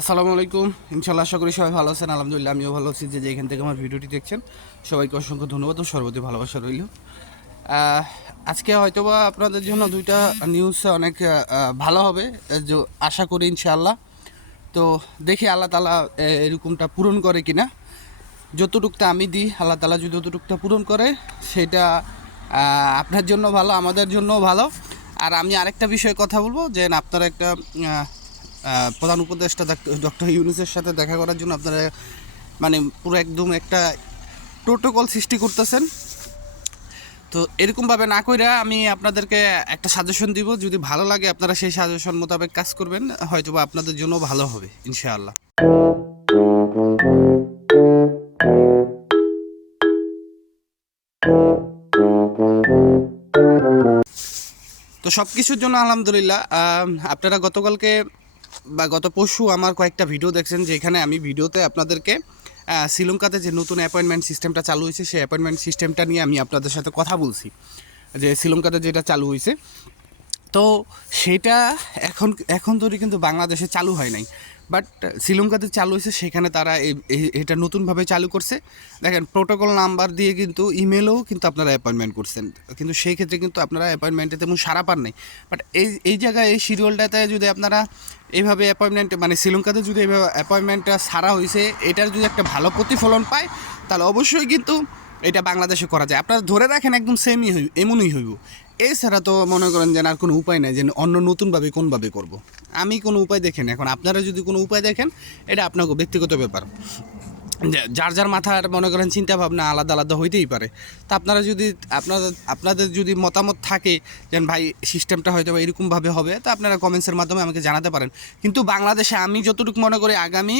আসসালামু আলাইকুম। ইনশাল্লাহ আশা করি সবাই ভালো আছেন। আলহামদুলিল্লাহ আমিও ভালো আছি। যে যেখান থেকে আমার ভিডিওটি দেখছেন সবাইকে অসংখ্য ধন্যবাদ ও সর্বতি ভালোবাসা রইল। আজকে হয়তোবা আপনাদের জন্য দুইটা নিউজ অনেক ভালো হবে, যে আশা করি ইনশাআল্লাহ। তো দেখি আল্লাহ তালা এরকমটা পূরণ করে কিনা। যতটুকটা আমি দিই আল্লাহ তালা যদি যতটুকটা পূরণ করে সেটা আপনার জন্য ভালো, আমাদের জন্যও ভালো। আর আমি আরেকটা বিষয়ে কথা বলবো, যে আপনারা একটা প্রধান উপদেষ্টা ডক্টর ইউনূসের সাথে দেখা করার জন্য আপনারা মানে পুরো একদম একটা প্রোটোকল সৃষ্টি করতেছেন। তো এরকমভাবে না কইরা আমি আপনাদেরকে একটা সাজেশন দিব, যদি ভালো লাগে আপনারা সেই সাজেশন মোতাবেক কাজ করবেন, হয়তো বা আপনাদের জন্য ভালো হবে ইনশাআল্লাহ। তো সব কিছুর জন্য আলহামদুলিল্লাহ। আপনারা গতকালকে বা গত পরশু আমার কয়েকটা ভিডিও দেখছেন, যেখানে আমি ভিডিওতে আপনাদেরকে শ্রীলঙ্কাতে যে নতুন অ্যাপয়েন্টমেন্ট সিস্টেমটা চালু হয়েছে সেই অ্যাপয়েন্টমেন্ট সিস্টেমটা নিয়ে আমি আপনাদের সাথে কথা বলছি, যে শ্রীলঙ্কাতে যেটা চালু হয়েছে। তো সেটা এখন এখন তৈরি কিন্তু বাংলাদেশে চালু হয় নাই, বাট শ্রীলঙ্কাতে চালু হয়েছে, সেখানে তারা এটা নতুনভাবে চালু করছে। দেখেন, প্রোটোকল নাম্বার দিয়ে কিন্তু ইমেলেও কিন্তু আপনারা অ্যাপয়েন্টমেন্ট করছেন, কিন্তু সেই ক্ষেত্রে কিন্তু আপনারা অ্যাপয়েন্টমেন্টে তেমন সারা পান নাই। বাট এই জায়গায় এই শিডিউলটাতে যদি আপনারা এইভাবে অ্যাপয়েন্টমেন্ট মানে শ্রীলঙ্কাতে যদি এইভাবে অ্যাপয়েন্টমেন্টটা সারা হয়েছে, এটার যদি একটা ভালো প্রতিফলন পায়, তাহলে অবশ্যই কিন্তু এটা বাংলাদেশে করা যায়। আপনারা ধরে রাখেন একদম সেমই এমনই হইব। এছাড়া তো মনে করেন যে আর কোনো উপায় নাই, যে অন্য নতুনভাবে কোনভাবে করব। আমি কোনো উপায় দেখেন, এখন আপনারা যদি কোনো উপায় দেখেন এটা আপনার ব্যক্তিগত ব্যাপার। যার যার মাথার মনে করেন চিন্তা ভাবনা আলাদা আলাদা হইতেই পারে। তা আপনারা যদি আপনাদের যদি মতামত থাকে যে ভাই সিস্টেমটা হয়তো এরকমভাবে হবে, তা আপনারা কমেন্টসের মাধ্যমে আমাকে জানাতে পারেন। কিন্তু বাংলাদেশে আমি যতটুকু মনে করি আগামী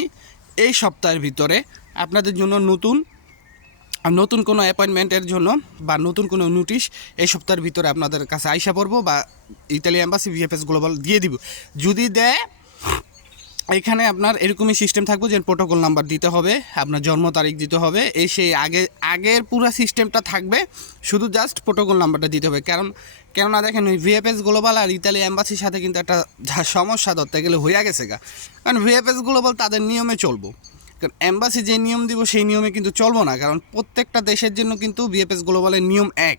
এই সপ্তাহের ভিতরে আপনাদের জন্য নতুন কোনো অ্যাপয়েন্টমেন্টের জন্য বা নতুন কোনো নোটিশ এই সপ্তাহের ভিতরে আপনাদের কাছে আইসা পড়বো, বা ইতালি এম্বাসি ভিএফএস গ্লোবাল দিয়ে দিব। যদি দেয়, এখানে আপনার এরকমই সিস্টেম থাকবে যে প্রোটোকল নাম্বার দিতে হবে, আপনার জন্ম তারিখ দিতে হবে, এই সেই আগের পুরো সিস্টেমটা থাকবে, শুধু জাস্ট প্রোটোকল নাম্বারটা দিতে হবে। কেননা দেখেন, ওই ভিএফএস গ্লোবাল আর ইতালি এম্বাসির সাথে কিন্তু একটা সমস্যা ধরতে গেলে হইয়া গেছে গা। কারণ ভিএফএস গ্লোবাল তাদের নিয়মে চলবো, কারণ এম্বাসি যে নিয়ম দিব সেই নিয়মে কিন্তু চলবো না। কারণ প্রত্যেকটা দেশের জন্য কিন্তু ভিএফএস গ্লোবালের নিয়ম এক,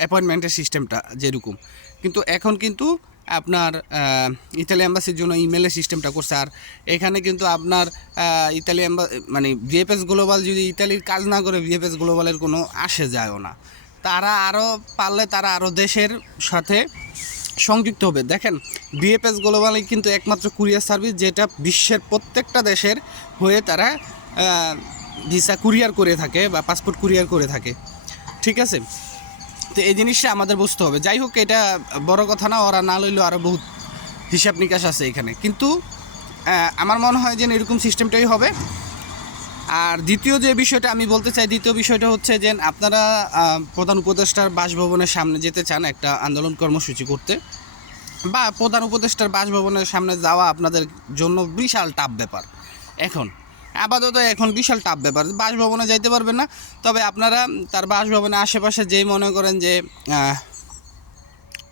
অ্যাপয়েন্টমেন্টের সিস্টেমটা যেরকম। কিন্তু এখন কিন্তু আপনার ইতালি এম্বাসির জন্য ইমেলের সিস্টেমটা করছে। আর এখানে কিন্তু আপনার ইতালি মানে ভিএফএস গ্লোবাল যদি ইতালির কাজ না করে, ভিএফএস গ্লোবালের কোনো আসে যায়ও না। তারা আরও পারলে তারা আরও দেশের সাথে সংযুক্ত হবে। দেখেন, ভিএফএস গ্লোবালই কিন্তু একমাত্র কুরিয়ার সার্ভিস যেটা বিশ্বের প্রত্যেকটা দেশের হয়ে তারা ভিসা কুরিয়ার করে থাকে বা পাসপোর্ট কুরিয়ার করে থাকে। ঠিক আছে, তো এই জিনিসটা আমাদের বুঝতে হবে। যাই হোক, এটা বড় কথা না, ওরা না লইলেও আরও বহুত হিসাব নিকাশ আছে এখানে। কিন্তু আমার মনে হয় যে এরকম সিস্টেমটাই হবে। আর দ্বিতীয় যে বিষয়টা আমি বলতে চাই, দ্বিতীয় বিষয়টা হচ্ছে যে আপনারা প্রধান উপদেষ্টার বাসভবনের সামনে যেতে চান একটা আন্দোলন কর্মসূচি করতে, বা প্রধান উপদেষ্টার বাসভবনের সামনে যাওয়া আপনাদের জন্য বিশাল টাফ ব্যাপার। এখন আপাতত এখন বিশাল টাফ ব্যাপার, বাসভবনে যাইতে পারবেন না। তবে আপনারা তার বাসভবনের আশেপাশে যেই মনে করেন যে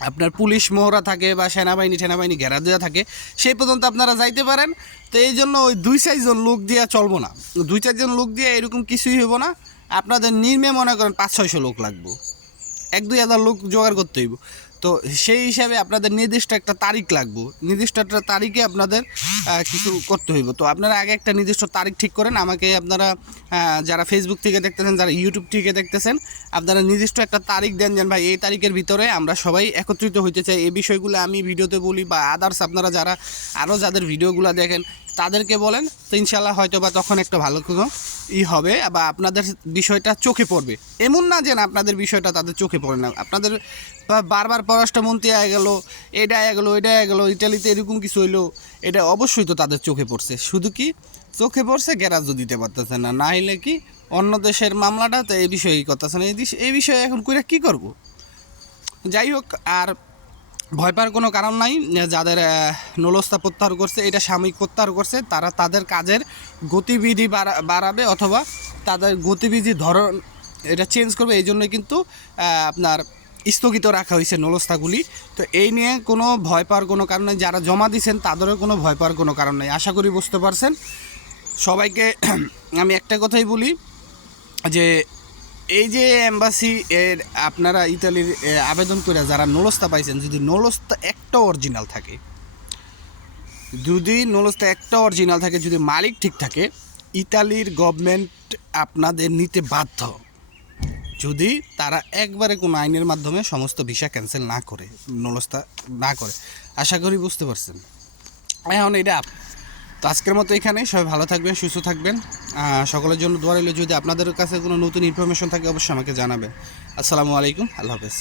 আপনার পুলিশ মহড়া থাকে বা সেনাবাহিনী ঘেরা দেওয়া থাকে, সেই পর্যন্ত আপনারা যাইতে পারেন। তো এই জন্য ওই 2-4 জন লোক দিয়ে চলবো না, 2-4 জন লোক দিয়ে এরকম কিছুই হইব না। আপনাদের নির্মে মনে করেন 500-600 লোক লাগবে, 1-2 হাজার লোক জোগাড় করতে হইব। তো সেই হিসাবে আপনাদের নির্দিষ্ট একটা তারিখ লাগবে, নির্দিষ্ট একটা তারিখে আপনাদের কিছু করতে হইব। তো আপনারা আগে একটা নির্দিষ্ট তারিখ ঠিক করেন। আমাকে আপনারা যারা ফেসবুক থেকে দেখতেছেন, যারা ইউটিউব থেকে দেখতেছেন, আপনারা নির্দিষ্ট একটা তারিখ দেন, যেন ভাই এই তারিখের ভিতরে আমরা সবাই একত্রিত হইতে চাই। এই বিষয়গুলো আমি ভিডিওতে বলি, বা আদার্স আপনারা যারা আরও যাদের ভিডিওগুলো দেখেন তাদেরকে বলেন। তো ইনশাল্লাহ হয়তো বা তখন একটা ভালো কোনো হবে, বা আপনাদের বিষয়টা চোখে পড়বে। এমন না যে আপনাদের বিষয়টা তাদের চোখে পড়ে না। আপনাদের বারবার পররাষ্ট্রমন্ত্রী আয় গেল, এটা আয় গেলো, ওইটা আয় গেলো, ইটালিতে এরকম কিছু হইলো, এটা অবশ্যই তো তাদের চোখে পড়ছে। শুধু কি চোখে পড়ছে, গ্যারাজও দিতে পারতেছে না, না হইলে কি অন্য দেশের মামলাটা তো এই বিষয়েই করতেছে না। এই বিষয়ে এখন কইরা কী করব? যাই হোক, আর ভয় পাওয়ার কোনো কারণ নাই। যাদের নলস্তা প্রত্যাহার করছে, এটা সাময়িক প্রত্যাহার করছে, তারা তাদের কাজের গতিবিধি বাড়াবে, অথবা তাদের গতিবিধি ধরন এটা চেঞ্জ করবে। এই জন্যই কিন্তু আপনার স্থগিত রাখা হয়েছে নলস্থাগুলি। তো এই নিয়ে কোনো ভয় পাওয়ার কোনো কারণ নেই, যারা জমা দিয়েছেন তাদেরও কোনো ভয় পাওয়ার কোনো কারণ নেই। আশা করি বুঝতে পারছেন। সবাইকে আমি একটা কথাই বলি যে এই যে এম্বাসি এর আপনারা ইতালির আবেদন করে যারা নলস্তা পাইছেন, যদি নলস্তা একটা অরিজিনাল থাকে, যদি মালিক ঠিক থাকে, ইতালির গভর্নমেন্ট আপনাদের নিতে বাধ্য, যদি তারা একবারে কোনো আইনের মাধ্যমে সমস্ত ভিসা ক্যান্সেল না করে, নলস্তা না করে। আশা করি বুঝতে পারছেন। এখন এটা তো আজকের মতো এখানে সবাই ভালো থাকবেন, সুস্থ থাকবেন, সকলের জন্য দোয়া রইল। যদি আপনাদের কাছে কোনো নতুন ইনফরমেশন থাকে অবশ্যই আমাকে জানাবেন। আসসালামু আলাইকুম, আল্লাহ হাফেজ।